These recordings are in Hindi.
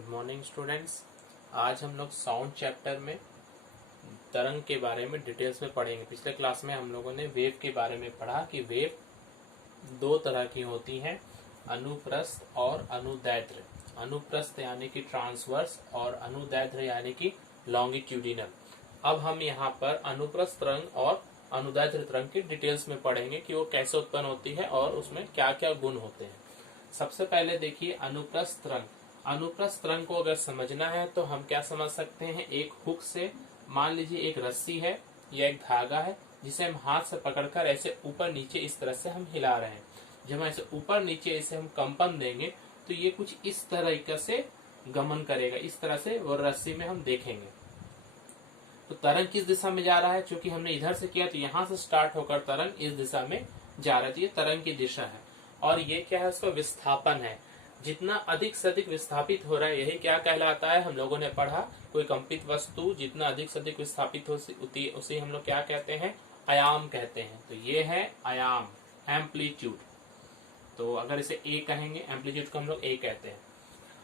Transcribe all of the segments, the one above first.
Good morning students. आज हम लोग साउंड चैप्टर में तरंग के बारे में डिटेल्स में पढ़ेंगे। पिछले क्लास में हम लोगों ने वेव के बारे में पढ़ा कि वेव दो तरह की होती हैं, अनुप्रस्थ और अनुदैर्ध्य। अनुप्रस्थ यानी कि ट्रांसवर्स और अनुदैर्ध्य यानी कि लॉन्गिट्यूडिनल। अब हम यहाँ पर अनुप्रस्थ तरंग और अनुदैर्ध्य तरंग की डिटेल्स में पढ़ेंगे कि वो कैसे उत्पन्न होती है और उसमें क्या क्या गुण होते हैं। सबसे पहले देखिए अनुप्रस्थ तरंग। अनुप्रस्थ तरंग को अगर समझना है तो हम क्या समझ सकते हैं, एक हुक से मान लीजिए एक रस्सी है या एक धागा है जिसे हम हाथ से पकड़कर ऐसे ऊपर नीचे इस तरह से हम हिला रहे हैं। जब ऐसे ऊपर नीचे इसे हम कंपन देंगे तो ये कुछ इस तरीके से गमन करेगा, इस तरह से वो रस्सी में हम देखेंगे। तो तरंग किस दिशा में जा रहा है, क्योंकि हमने इधर से किया तो यहाँ से स्टार्ट होकर तरंग इस दिशा में जा रहा है, तो ये तरंग की दिशा है। और ये क्या है, उसका विस्थापन है। जितना अधिक से अधिक विस्थापित हो रहा है यही क्या कहलाता है, हम लोगों ने पढ़ा कोई कंपित वस्तु जितना अधिक से अधिक विस्थापित होती है उसे हम लोग क्या कहते हैं, आयाम कहते हैं। तो ये है आयाम, एम्पलीट्यूड। तो अगर इसे ए कहेंगे, एम्पलीट्यूड को हम लोग ए कहते हैं।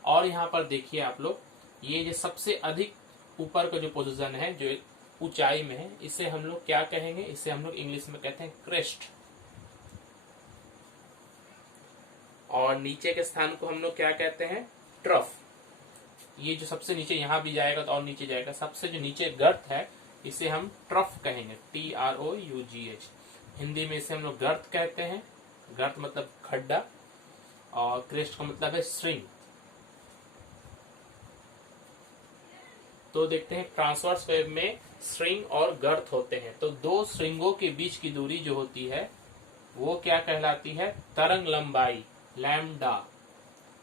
और यहाँ पर देखिए आप लोग, ये जो सबसे अधिक ऊपर का जो पोजीशन है जो ऊंचाई में है, इसे हम लोग क्या कहेंगे, इसे हम लोग इंग्लिश में कहते हैं क्रेस्ट। और नीचे के स्थान को हम लोग क्या कहते हैं, ट्रफ। ये जो सबसे नीचे यहाँ भी जाएगा तो और नीचे जाएगा, सबसे जो नीचे गर्त है इसे हम ट्रफ कहेंगे, TROUGH। हिंदी में इसे हम लोग गर्त कहते हैं। गर्त मतलब खड्डा और क्रेस्ट का मतलब है श्रृंग। तो देखते हैं ट्रांसवर्स वेव में श्रृंग और गर्त होते हैं। तो दो श्रृंगों के बीच की दूरी जो होती है वो क्या कहलाती है, तरंग लंबाई, लैम्डा।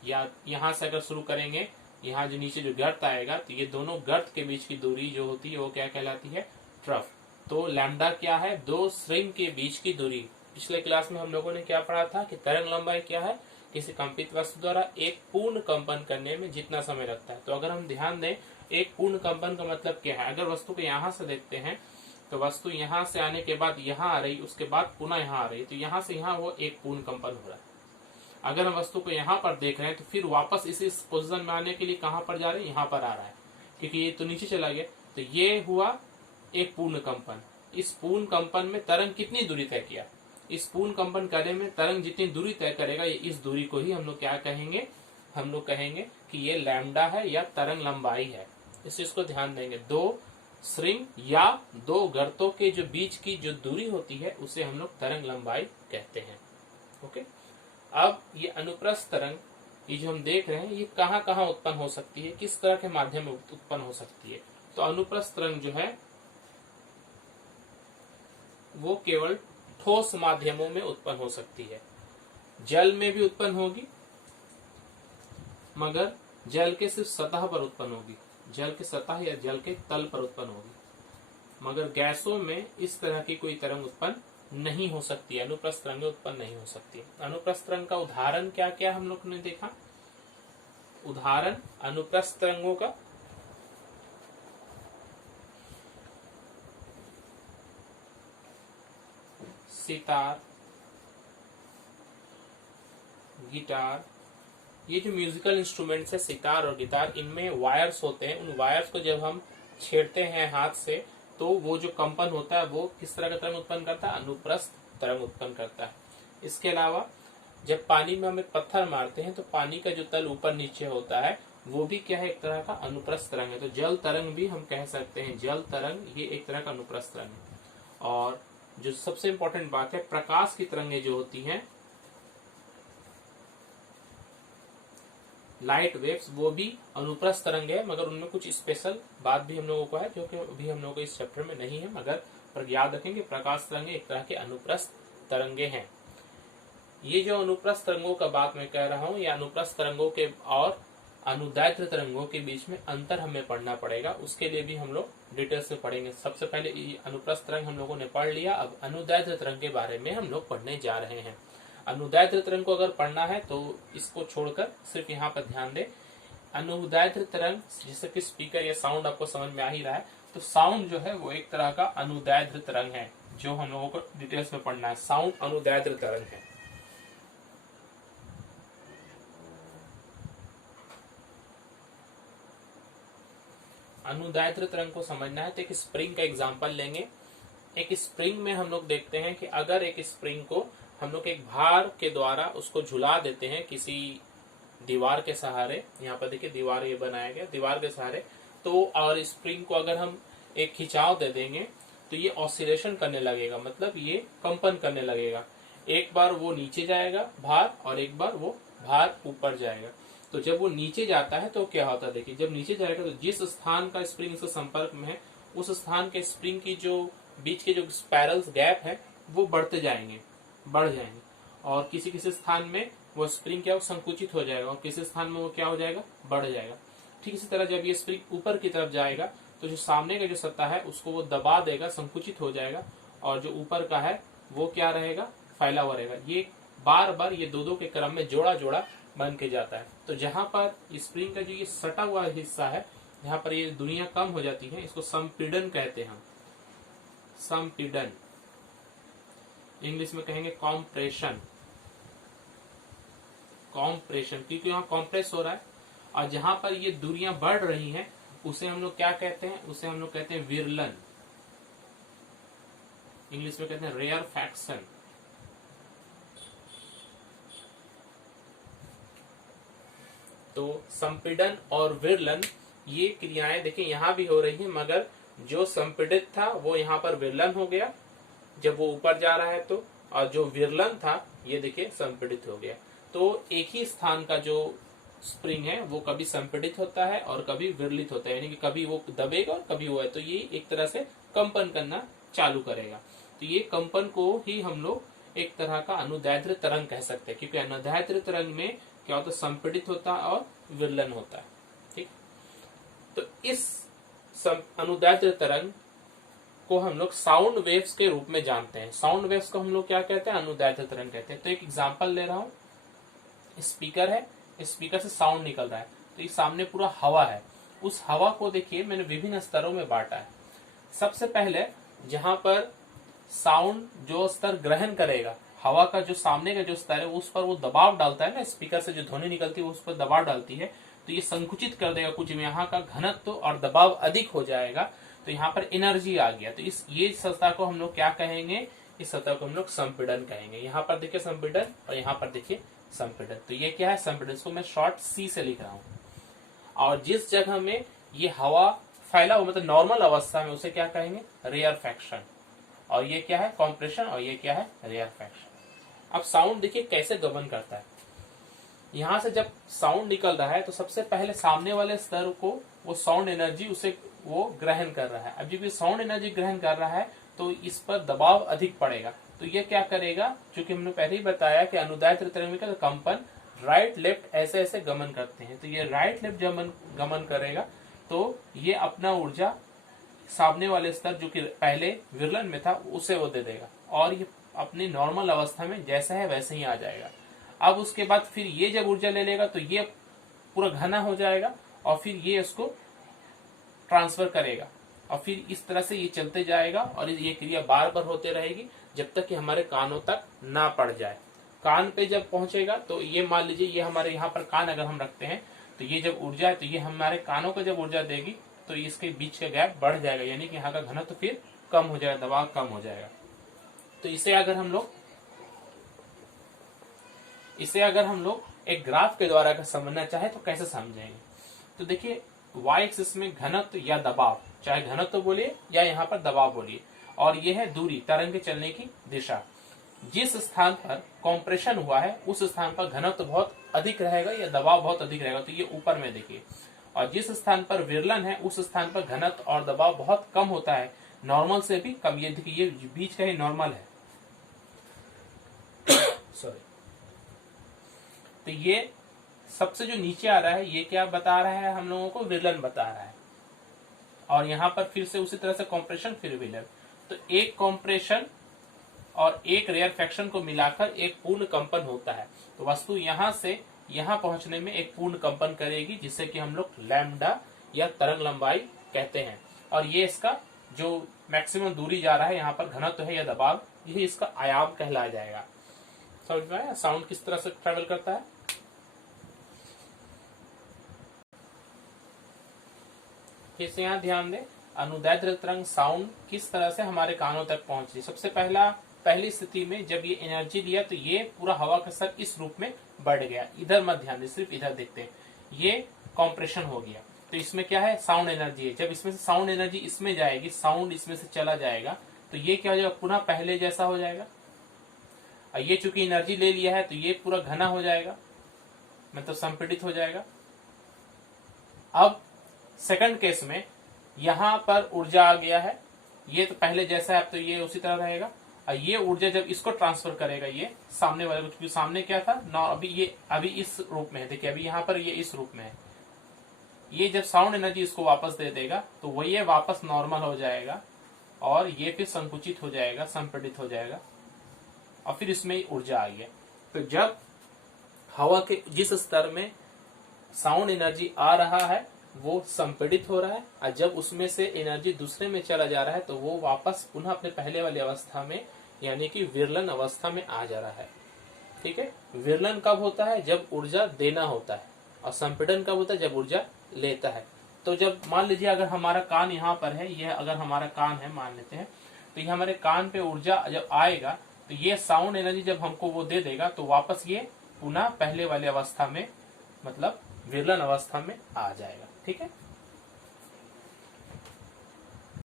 या यहां से अगर शुरू करेंगे, यहाँ जो नीचे जो गर्त आएगा तो ये दोनों गर्त के बीच की दूरी जो होती है वो क्या कहलाती है, ट्रफ। तो लैम्डा क्या है, दो श्रृंग के बीच की दूरी। पिछले क्लास में हम लोगों ने क्या पढ़ा था कि तरंग लंबाई क्या है, किसी कंपित वस्तु द्वारा एक पूर्ण कंपन करने में जितना समय लगता है। तो अगर हम ध्यान दें, एक पूर्ण कंपन का मतलब क्या है, अगर वस्तु को यहाँ से देखते हैं तो वस्तु यहाँ से आने के बाद यहाँ आ रही, उसके बाद पुनः यहाँ आ रही, तो यहाँ से यहाँ वो एक पूर्ण कंपन हो रहा है। अगर हम वस्तु को यहाँ पर देख रहे हैं तो फिर वापस इसी पोजीशन में आने के लिए कहाँ पर जा रहे हैं, यहाँ पर आ रहा है, क्योंकि ये तो नीचे चला गया। तो ये हुआ एक पूर्ण कंपन। इस पूर्ण कंपन में तरंग कितनी दूरी तय किया, इस पूर्ण कंपन करने में तरंग जितनी दूरी तय करेगा, ये इस दूरी को ही हम लोग क्या कहेंगे, हम लोग कहेंगे कि ये लैम्डा है या तरंग लंबाई है। इस चीज को ध्यान देंगे, दो श्रृंग या दो गर्तों के जो बीच की जो दूरी होती है उसे हम लोग तरंग लंबाई कहते हैं। ओके। अब ये अनुप्रस्थ तरंग, ये जो हम देख रहे हैं, ये कहाँ कहाँ उत्पन्न हो सकती है, किस तरह के माध्यम में उत्पन्न हो सकती है। तो अनुप्रस्थ तरंग जो है वो केवल ठोस माध्यमों में उत्पन्न हो सकती है। जल में भी उत्पन्न होगी, मगर जल के सिर्फ सतह पर उत्पन्न होगी, जल के सतह या जल के तल पर उत्पन्न होगी। मगर गैसों में इस तरह की कोई तरंग उत्पन्न नहीं हो सकती है, अनुप्रस्थ तरंगें उत्पन्न नहीं हो सकती है। अनुप्रस्थ तरंग का उदाहरण क्या क्या हम लोग ने देखा, उदाहरण अनुप्रस्थ तरंगों का सितार, गिटार। ये जो म्यूजिकल इंस्ट्रूमेंट्स है सितार और गिटार, इनमें वायर्स होते हैं। उन वायर्स को जब हम छेड़ते हैं हाथ से तो वो जो कंपन होता है वो किस तरह का तरंग उत्पन्न करता है, अनुप्रस्थ तरंग उत्पन्न करता है। इसके अलावा जब पानी में हम एक पत्थर मारते हैं तो पानी का जो तल ऊपर नीचे होता है वो भी क्या है, एक तरह का अनुप्रस्थ तरंग है। तो जल तरंग भी हम कह सकते हैं, जल तरंग ये एक तरह का अनुप्रस्थ तरंग है। और जो सबसे इंपॉर्टेंट बात है, प्रकाश की तरंगें जो होती हैं, लाइट वेव्स, वो भी अनुप्रस्थ तरंग है, मगर उनमें कुछ स्पेशल बात भी हम लोगों को है जो कि अभी हम लोगों को इस चैप्टर में नहीं है। मगर पर याद रखेंगे प्रकाश तरंगे एक तरह के अनुप्रस्थ तरंगे हैं। ये जो अनुप्रस्थ तरंगों का बात मैं कह रहा हूँ, या अनुप्रस्थ तरंगों के और अनुदैर्ध्य तरंगों के बीच में अंतर हमें पढ़ना पड़ेगा, उसके लिए भी हम लोग डिटेल्स से पढ़ेंगे। सबसे पहले अनुप्रस्थ तरंग हम लोगों ने पढ़ लिया, अब अनुदैर्ध्य तरंग के बारे में हम लोग पढ़ने जा रहे हैं। अनुदैर्ध्य तरंग को अगर पढ़ना है तो इसको छोड़कर सिर्फ यहाँ पर ध्यान दें। अनुदैर्ध्य तरंग, जैसे कि स्पीकर या साउंड आपको समझ में आ ही रहा है, तो साउंड जो है वो एक तरह का अनुदैर्ध्य तरंग है, जो हम लोगों को डिटेल्स में पढ़ना है। साउंड अनुदैर्ध्य तरंग है। अनुदैर्ध्य तरंग को समझना है तो एक स्प्रिंग का एग्जांपल लेंगे। एक स्प्रिंग में हम लोग देखते हैं कि अगर एक स्प्रिंग को हम लोग एक भार के द्वारा उसको झुला देते हैं किसी दीवार के सहारे, यहाँ पर देखिए दीवार ये बनाया गया, दीवार के सहारे, तो और स्प्रिंग को अगर हम एक खिंचाव दे देंगे तो ये ऑसिलेशन करने लगेगा, मतलब ये कंपन करने लगेगा। एक बार वो नीचे जाएगा भार और एक बार वो भार ऊपर जाएगा। तो जब वो नीचे जाता है तो क्या होता है, देखिए जब नीचे जाएगा तो जिस स्थान का स्प्रिंग से संपर्क में है उस स्थान के स्प्रिंग की जो बीच के जो स्पाइरल्स गैप है वो बढ़ते जाएंगे, बढ़ जाएंगे, और किसी किसी स्थान में वो स्प्रिंग क्या संकुचित हो जाएगा और किसी स्थान में वो क्या हो जाएगा, बढ़ जाएगा। ठीक इसी तरह जब ये स्प्रिंग ऊपर की तरफ जाएगा तो जो सामने का जो सतह है उसको वो दबा देगा, संकुचित हो जाएगा, और जो ऊपर का है वो क्या रहेगा, फैला हुआ रहेगा। ये बार बार ये दो के क्रम में जोड़ा जोड़ा बन के जाता है। तो जहां पर स्प्रिंग का जो ये सटा हुआ हिस्सा है, यहाँ पर ये दुनिया कम हो जाती है, इसको संपीड़न कहते हैं हम, संपीड़न। इंग्लिश में कहेंगे कॉम्प्रेशन, कॉम्प्रेशन, क्योंकि यहाँ कॉम्प्रेस हो रहा है। और जहां पर ये दूरियां बढ़ रही हैं उसे हम लोग क्या कहते हैं, उसे हम लोग कहते हैं विरलन, इंग्लिश में कहते हैं रेयरफैक्शन। तो संपीड़न और विरलन ये क्रियाएं देखिए यहाँ भी हो रही है, मगर जो संपीड़ित था वो यहाँ पर विरलन हो गया जब वो ऊपर जा रहा है तो, और जो विरलन था ये देखिए संपीड़ित हो गया। तो एक ही स्थान का जो स्प्रिंग है वो कभी संपीड़ित होता है और कभी विरलित होता है, यानी कि कभी वो दबेगा और कभी वो है, तो ये एक तरह से कंपन करना चालू करेगा। तो ये कंपन को ही हम लोग एक तरह का अनुदैर्ध्य तरंग कह सकते हैं, क्योंकि अनुदैर्ध्य तरंग में क्या होता है, संपीड़ित होता है और विरलन होता है। ठीक, तो इस अनुदैर्ध्य तरंग को हम लोग साउंड वेव्स के रूप में जानते हैं। साउंड वेव्स को हम लोग क्या कहते हैं, अनुदैर्ध्य तरंग कहते हैं। तो एक एग्जांपल ले रहा हूं, स्पीकर है, स्पीकर से साउंड निकल रहा है, तो ये सामने पूरा हवा है, उस हवा को देखिए मैंने विभिन्न स्तरों में बांटा है। सबसे पहले जहां पर साउंड जो स्तर ग्रहण करेगा, हवा का जो सामने का जो स्तर है उस पर वो दबाव डालता है ना, स्पीकर से जो ध्वनि निकलती है उस पर दबाव डालती है, तो ये संकुचित कर देगा कुछ में, यहाँ का घनत्व और दबाव अधिक हो जाएगा, तो यहाँ पर एनर्जी आ गया। तो इस ये सतह को हम लोग क्या कहेंगे, इस सतह को हम लोग संपीड़न कहेंगे। यहाँ पर देखिए संपीड़न और यहाँ पर देखिए संपीड़न। तो ये क्या है, संपीड़न, इसको मैं शॉर्ट सी से लिख रहा हूँ। और जिस जगह में ये हवा फैला हुआ मतलब नॉर्मल अवस्था में उसे क्या कहेंगे, रेयरफैक्शन। और ये क्या है, कॉम्प्रेशन, और ये क्या है, रेयरफैक्शन। अब साउंड देखिए कैसे गबन करता है। यहां से जब साउंड निकल रहा है तो सबसे पहले सामने वाले स्तर को वो साउंड एनर्जी उसे वो ग्रहण कर रहा है। अब जब ये साउंड एनर्जी ग्रहण कर रहा है तो इस पर दबाव अधिक पड़ेगा, तो ये क्या करेगा, क्योंकि हमने पहले ही बताया कि अनुदैर्ध्य तरंग में क्या कंपन राइट लेफ्ट ऐसे ऐसे गमन करते हैं, तो ये राइट लेफ्ट गमन करेगा, तो ये अपना ऊर्जा सामने वाले स्तर जो कि पहले विरलन में था उसे वो दे देगा, और ये अपनी नॉर्मल अवस्था में जैसा है वैसे ही आ जाएगा। अब उसके बाद फिर ये जब ऊर्जा ले लेगा तो ये पूरा घना हो जाएगा और फिर ये इसको ट्रांसफर करेगा, और फिर इस तरह से ये चलते जाएगा और ये क्रिया बार बार होते रहेगी जब तक कि हमारे कानों तक ना पड़ जाए। कान पे जब पहुंचेगा तो ये मान लीजिए ये हमारे यहाँ पर कान अगर हम रखते हैं तो ये जब ऊर्जा है तो ये हमारे कानों को जब ऊर्जा देगी तो इसके बीच का गैप बढ़ जाएगा, यानी कि यहाँ का घनत्व तो फिर कम हो जाएगा, दबाव कम हो जाएगा। तो इसे अगर हम लोग एक ग्राफ के द्वारा अगर समझना चाहे तो कैसे समझेंगे, तो देखिए y एक्सिस में घनत्व या दबाव, चाहे घनत्व बोलिए या यहाँ पर दबाव बोलिए, और ये है दूरी, तरंग के चलने की दिशा। जिस स्थान पर कॉम्प्रेशन हुआ है उस स्थान पर घनत्व बहुत अधिक रहेगा या दबाव बहुत अधिक रहेगा, तो ये ऊपर में देखिए। और जिस स्थान पर विरलन है उस स्थान पर घनत्व और दबाव बहुत कम होता है, नॉर्मल से भी कम। ये देखिए ये बीच का ही नॉर्मल है सॉरी। तो ये सबसे जो नीचे आ रहा है ये क्या बता रहा है, हम लोगों को विरलन बता रहा है, और यहाँ पर फिर से उसी तरह से कॉम्प्रेशन फिर विरलन। तो एक कॉम्प्रेशन और एक रेयरफैक्शन को मिलाकर एक पूर्ण कंपन होता है। तो वस्तु यहाँ से यहाँ पहुंचने में एक पूर्ण कंपन करेगी, जिससे कि हम लोग लैम्डा या तरंग लंबाई कहते हैं। और ये इसका जो मैक्सिमम दूरी जा रहा है यहाँ पर घनत्व है या दबाव, यही इसका आयाम कहलाया जाएगा। समझ में आया साउंड किस तरह से ट्रेवल करता है। फिर से यहाँ ध्यान दें, अनुदैर्ध्य तरंग साउंड किस तरह से हमारे कानों तक पहुंची। सबसे पहली स्थिति में जब ये एनर्जी लिया तो ये पूरा हवा का स्तर इस रूप में बढ़ गया। इधर मत ध्यान दें, सिर्फ इधर देखते हैं, ये कॉम्प्रेशन हो गया। तो इसमें क्या है, साउंड एनर्जी है। जब इसमें से साउंड एनर्जी इसमें जाएगी, साउंड इसमें से चला जाएगा, तो ये क्या हो जाएगा, पुनः पहले जैसा हो जाएगा। और ये चूंकि एनर्जी ले लिया है तो ये पूरा घना हो जाएगा, मतलब संपीड़ित हो जाएगा। अब सेकंड केस में यहां पर ऊर्जा आ गया है, ये तो पहले जैसा है, अब तो ये उसी तरह रहेगा। और ये ऊर्जा जब इसको ट्रांसफर करेगा, ये सामने वाले को, क्योंकि सामने क्या था अभी इस रूप में है, देखिए अभी यहाँ पर ये इस रूप में है। ये जब साउंड एनर्जी इसको वापस दे देगा तो वो ये वापस नॉर्मल हो जाएगा और ये फिर संकुचित हो जाएगा, संपीड़ित हो जाएगा और फिर इसमें ऊर्जा आ गया। तो जब हवा के जिस स्तर में साउंड एनर्जी आ रहा है वो संपीड़ित हो रहा है, और जब उसमें से एनर्जी दूसरे में चला जा रहा है तो वो वापस पुनः अपने पहले वाली अवस्था में, यानी कि विरलन अवस्था में आ जा रहा है। ठीक है, विरलन कब होता है, जब ऊर्जा देना होता है, और संपीड़न कब होता है, जब ऊर्जा लेता है। तो जब मान लीजिए अगर हमारा कान यहाँ पर है, यह अगर हमारा कान है मान लेते हैं, तो ये हमारे कान पे ऊर्जा जब आएगा तो ये साउंड एनर्जी जब हमको वो दे देगा तो वापस ये पुनः पहले वाले अवस्था में, मतलब विरलन अवस्था में आ जाएगा। ठीक है।